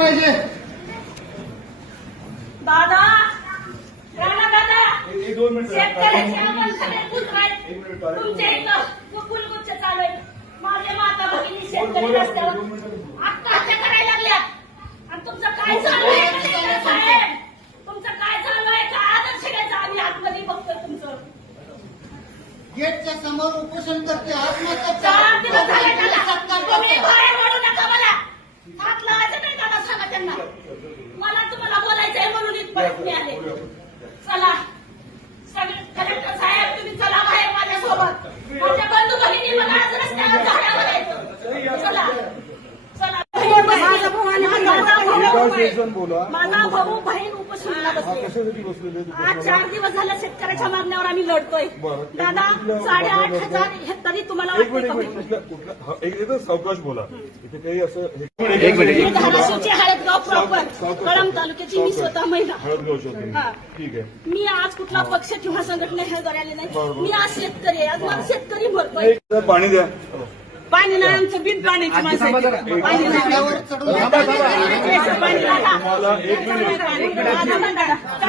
पाहिजे. दादा दादा एक 2 मिनिट शेतकऱ्याचे आम्हाला सगळे पुत्र आहेत. तुमच्या इथं कुलगुच्छ चालू आहे. माझे माता भगिनी शेतकरी रस्त्यावर आत्महत्या करायला लागल्यात. आणि तुमचं काय चालू आहे साहेब? तुमचं काय चालू आहे? का आदर्श घ्यायचा आम्ही आतमध्ये बघतोय तुमचं. गेटच्या समोर उपोषण करते. आत्महत्या 4 दिवस झाले त्याला. तुम्ही बाहेर ओढू नका मला. हात लावायचं नाही दादा, सांगा त्यांना. मला तुम्हाला बोलायचंय म्हणून इथपर्यंत मी आले. चला सगळे कलेक्टर साहेब, तुम्ही चला बाहेर माझ्यासोबत. माझ्या बंधू भगिनी मला आज रस्त्यावर झाडावर यायचं. चला चला. माझा भाऊ बहीण उपोषणाला बसले. आज 4 दिवस झाले शेतकऱ्याच्या मागण्यावर आम्ही लढतोय. दादा 8,500 हेक्टरी तुम्हाला एक सावकाश बोला. इथे काही असं एक मिनिट. धाराशिवची हळदगाव प्रॉपर कळंब तालुक्याची मी स्वतः महिला. हळदगावची होती. ठीक आहे. मी आज कुठला पक्ष किंवा संघटना हे करायला नाही. मी आज शेतकरी आहे. आज मला शेतकरी भरतोय. पाणी द्या. पाणी नाही, आमचं बिन पाण्याची माणसं आहेत. पाणी नाही. चढून पाणी मला 1 मिनिट. दादा